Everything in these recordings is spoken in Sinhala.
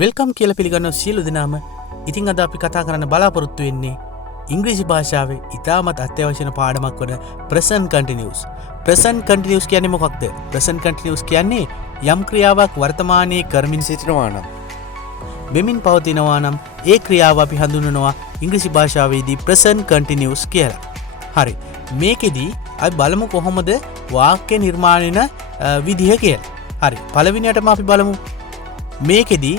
වෙල්කම් කියලා පිළිගන්න සියලු දෙනාම. ඉතින් අද අපි කතා කරන්න බලාපොරොත්තු වෙන්නේ ඉංග්‍රීසි භාෂාවේ ඉතාමත් අත්‍යවශ්‍ය පාඩමක් වන present continuous. present continuous කියන්නේ මොකක්ද? present continuous කියන්නේ යම් ක්‍රියාවක් වර්තමානයේ කරමින් සිටිනවා නම්, වෙමින් පවතිනවා නම් ඒ ක්‍රියාව අපි හඳුන්වනවා ඉංග්‍රීසි භාෂාවේදී present continuous කියලා. හරි. මේකෙදී අපි බලමු කොහොමද වාක්‍ය නිර්මාණය වෙන විදිහ කියලා. හරි. පළවෙනියටම අපි බලමු. මේකෙදී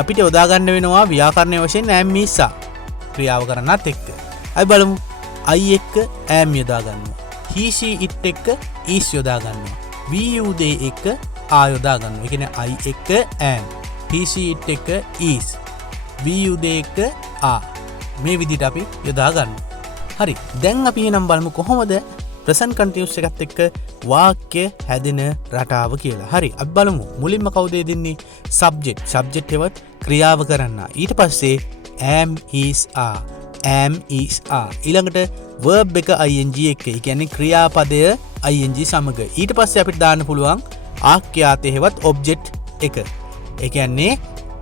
අපිට යොදා ගන්න වෙනවා ව්‍යාකරණ වශයෙන් am is are ක්‍රියාව කරන්නත් එක්ක. අපි බලමු I එක්ක am යොදා ගන්නවා. he she it එක්ක is යොදා ගන්නවා. we you they එක්ක are යොදා ගන්නවා. ඒ කියන්නේ I එක්ක am, he she it එක්ක is, we you they එක්ක are. මේ විදිහට අපි යොදා ගන්නවා. හරි. දැන් අපි එහෙනම් බලමු කොහොමද present continuous එකත් එක්ක වාක්‍ය හැදෙන රටාව කියලා. හරි. අපි බලමු මුලින්ම කවුද දෙන්නේ? subject. subject එවත් ක්‍රියාව කරන්න. ඊට පස්සේ am is are. am is are. ඊළඟට verb එක ing එක. ඒ කියන්නේ ක්‍රියාපදය ing සමග. ඊට පස්සේ අපිට දාන්න පුළුවන් ආඛ්‍යාතය හෙවත් object එක. ඒ කියන්නේ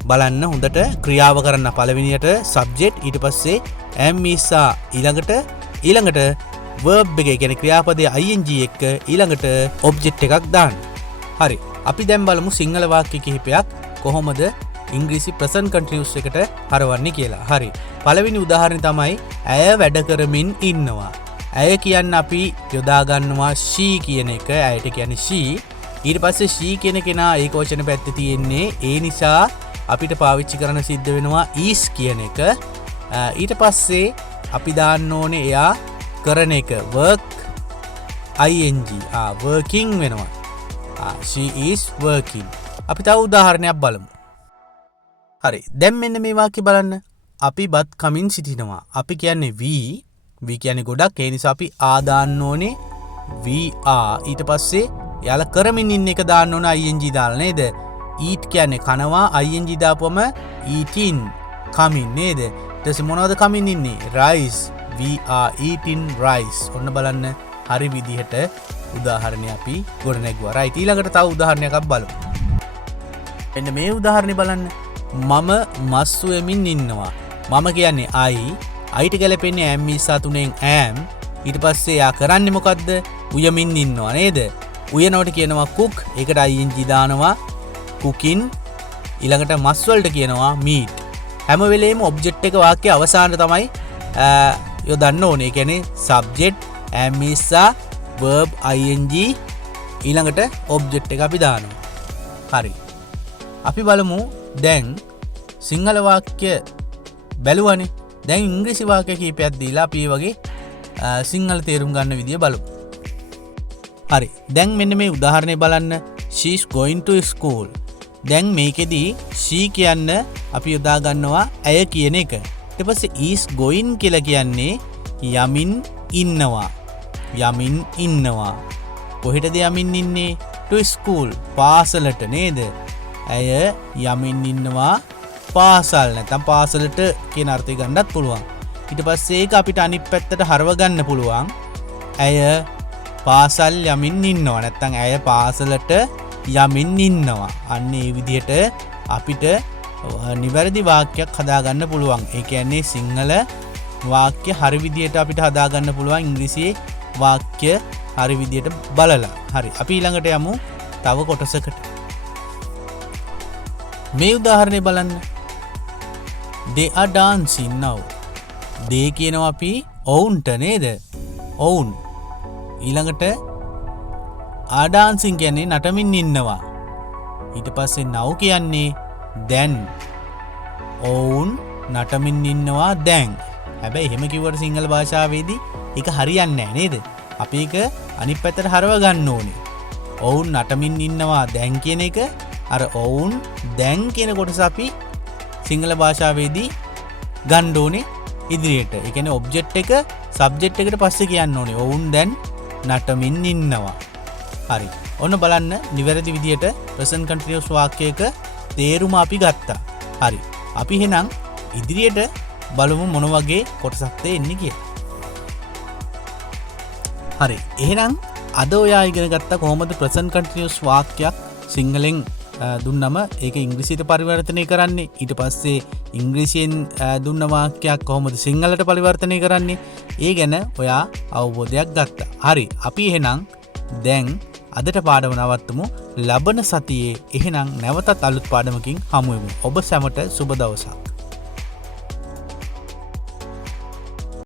බලන්න හොඳට ක්‍රියාව කරන්න. පළවෙනියට subject, ඊට පස්සේ am is are, ඊළඟට verb එක, ඒ කියන්නේ ක්‍රියාපදයේ ing එක, ඊළඟට object එකක් දාන්න. හරි. අපි දැන් බලමු සිංහල වාක්‍ය කිහිපයක් කොහොමද ඉංග්‍රීසි present continuous එකට හරවන්නේ කියලා. හරි. පළවෙනි උදාහරණය තමයි ඇය වැඩ කරමින් ඉන්නවා. ඇය කියන්න අපි යොදා ගන්නවා she කියන එක. ඇයට කියන්නේ she. ඊට පස්සේ she කියන කෙනා ඒක වචන පැත්තේ තියෙන්නේ. ඒ නිසා අපිට පාවිච්චි කරන්න සිද්ධ වෙනවා is කියන එක. ඊට පස්සේ අපි දාන්න ඕනේ එයා කරන එක work ing. working වෙනවා. she is working. අපි තව උදාහරණයක් බලමු. හරි. දැන් මෙන්න මේ වාක්‍ය බලන්න. අපි බත් කමින් සිටිනවා. අපි කියන්නේ we කියන්නේ ගොඩක්. ඒ නිසා අපි දාන්න ඕනේ we are. ඊට පස්සේ යාලා කරමින් ඉන්න එක දාන්න ඕන ing දාලා නේද? eat කියන්නේ කනවා. ing දාපුවම eating coming නේද? ඊට පස්සේ මොනවද කමින් ඉන්නේ? rice. we are eating rice. ඔන්න බලන්න හරි විදිහට උදාහරණය අපි ගොඩනැගුවා. right. ඊළඟට තව උදාහරණයක් අපි බලමු. මෙන්න මේ උදාහරණය බලන්න. මම මස් උයමින් ඉන්නවා. මම කියන්නේ අයිට ගැලපෙන්නේ am is are තුනෙන් am. ඊට පස්සේ යා කරන්නේ මොකද්ද? උයමින් ඉන්නවා නේද? උයනවට කියනවා cook. ඒකට ing දානවා cooking. ඊළඟට මස් වලට කියනවා meat. හැම වෙලේම object එක වාක්‍ය අවසානයේ තමයි යොදන්න ඕනේ. ඒ කියන්නේ subject, am is are, verb ing, ඊළඟට object එක අපි දානවා. හරි. අපි බලමු දැන් සිංහල වාක්‍ය බැලුවනේ. දැන් ඉංග්‍රීසි වාක්‍ය කීපයක් දීලා අපි වගේ සිංහල තේරුම් ගන්න විදිය බලමු. හරි. දැන් මෙන්න මේ උදාහරණය බලන්න. she is going to school. දැන් මේකෙදී she කියන්න අපි යොදා ගන්නවා ඇය කියන එක. ඊට පස්සේ is going කියලා කියන්නේ යමින් ඉන්නවා. යමින් ඉන්නවා. කොහෙටද යමින් ඉන්නේ? to school. පාසලට නේද? ඇය යමින් ඉන්නවා පාසල්. නැත්නම් පාසලට කියන අර්ථය ගන්නත් පුළුවන්. ඊට පස්සේ ඒක අපිට අනිත් පැත්තට හරව ගන්න පුළුවන්. ඇය පාසල් යමින් ඉන්නවා. නැත්නම් ඇය පාසලට යමින් ඉන්නවා. අන්න ඒ විදිහට අපිට නිවැරදි වාක්‍යයක් හදාගන්න පුළුවන්. ඒ කියන්නේ සිංහල වාක්‍ය හරි විදිහට අපිට හදාගන්න පුළුවන් ඉංග්‍රීසියේ වාක්‍ය හරි විදිහට බලලා. හරි. අපි ඊළඟට යමු තව කොටසකට. මේ උදාහරණය බලන්න. they are dancing now. they කියනවා අපි ඔවුන්ට නේද? ඔවුන්. ඊළඟට are dancing කියන්නේ නටමින් ඉන්නවා. ඊට පස්සේ now කියන්නේ දැන්. ඔවුන් නටමින් ඉන්නවා දැන්. හැබැයි එහෙම කිව්වට සිංහල භාෂාවේදී ඒක හරියන්නේ නැහැ නේද? අපි ඒක අනිත් පැත්තට හරව ගන්න ඕනේ. ඔවුන් නටමින් ඉන්නවා දැන් කියන එක අර ඔවුන් දැන් කියන කොටස අපි සිංහල භාෂාවේදී ගන්න ඕනේ ඉදිරියට. ඒ කියන්නේ ඔබ්ජෙක්ට් එක සබ්ජෙක්ට් එකට පස්සේ කියන්න ඕනේ. ඔවුන් දැන් නටමින් ඉන්නවා. හරි. ඔන්න බලන්න නිවැරදි විදියට present continuous වාක්‍යයක තේරුම අපි ගත්තා. හරි. අපි එහෙනම් ඉදිරියට බලමු මොන වගේ කොටසක්ද එන්නේ කියලා. හරි. එහෙනම් අද ඔයා ඉගෙන ගත්තා කොහොමද present continuous වාක්‍යයක් සිංහලෙන් දුන්නම ඒක ඉංග්‍රීසියට පරිවර්තනය කරන්නේ ඊට පස්සේ ඉංග්‍රීසියෙන් දුන්න වාක්‍යයක් කොහොමද සිංහලට පරිවර්තනය කරන්නේ ඒ ගැන ඔයා අවබෝධයක් ගත්තා. හරි අපි එහෙනම් දැන් අදට පාඩම නවත්තමු. ලබන සතියේ එහෙනම් නැවතත් අලුත් පාඩමකින් හමු වෙමු. ඔබ සැමට සුබ දවසක්.